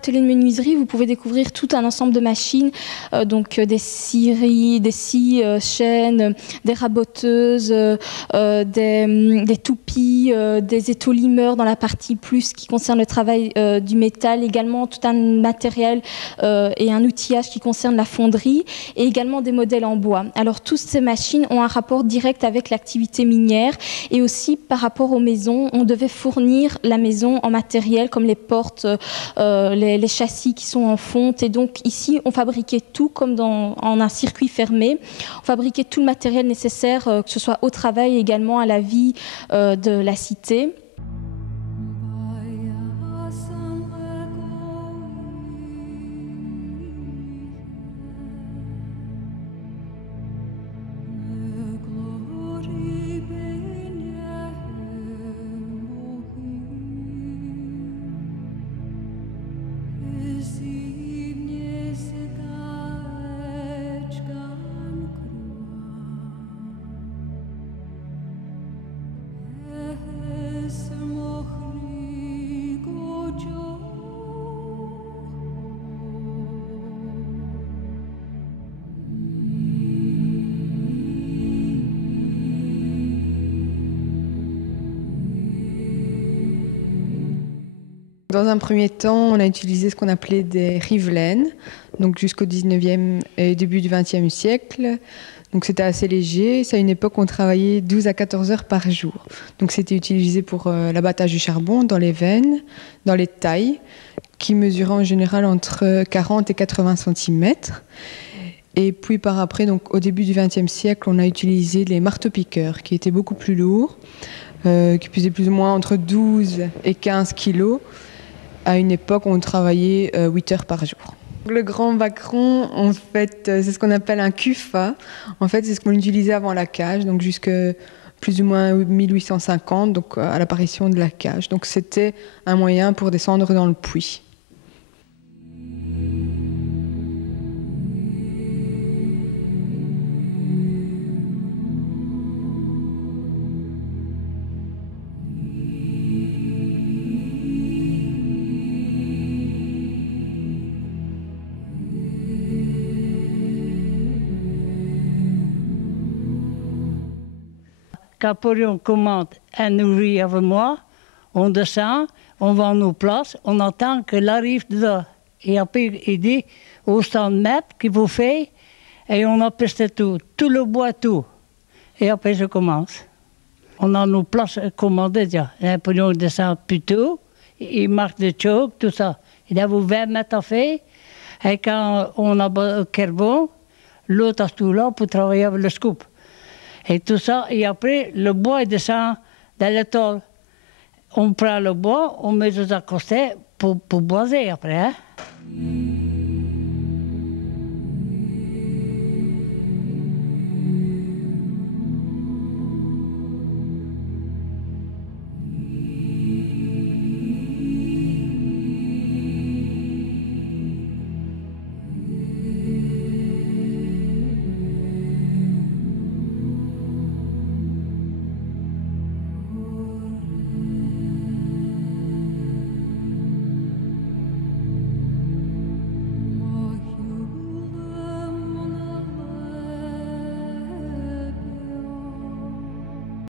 l'atelier de menuiserie, vous pouvez découvrir tout un ensemble de machines, donc des scieries, des scies, chaînes, des raboteuses, des toupis, des étaux limeurs dans la partie plus qui concerne le travail du métal, également tout un matériel et un outillage qui concerne la fonderie, et également des modèles en bois. Alors toutes ces machines ont un rapport direct avec l'activité minière, et aussi par rapport aux maisons, on devait fournir la maison en matériel comme les portes, les châssis qui sont en fonte, et donc ici on fabriquait tout comme en un circuit fermé. On fabriquait tout le matériel nécessaire, que ce soit au travail et également à la vie de la cité. Dans un premier temps, on a utilisé ce qu'on appelait des rivelaines, donc jusqu'au 19e et début du 20e siècle. Donc c'était assez léger. C'est à une époque où on travaillait 12 à 14 heures par jour. Donc c'était utilisé pour l'abattage du charbon dans les veines, dans les tailles, qui mesuraient en général entre 40 et 80 cm. Et puis par après, donc au début du 20e siècle, on a utilisé les marteaux-piqueurs, qui étaient beaucoup plus lourds, qui pesaient plus ou moins entre 12 et 15 kilos. À une époque, on travaillait 8 heures par jour. Le grand bacron, en fait, c'est ce qu'on appelle un cufa. En fait, c'est ce qu'on utilisait avant la cage, donc jusque plus ou moins 1850, donc à l'apparition de la cage. Donc c'était un moyen pour descendre dans le puits. Quand on commande un ouvrier avec moi, on descend, on va à nos places, on attend qu'il arrive dedans. Et après, il dit au 100 mètres qu'il vous fait, et on appuie tout le bois, tout. Et après, je commence. On a nos places commandées déjà. Puis on descend plus tôt, il marque le choc, tout ça. Il a 20 mètres à faire, et quand on a le carbone, l'autre a tout là pour travailler avec le scoop. Et tout ça, et après, le bois descend dans le tôle. On prend le bois, on met dans un côté pour boiser après. Hein?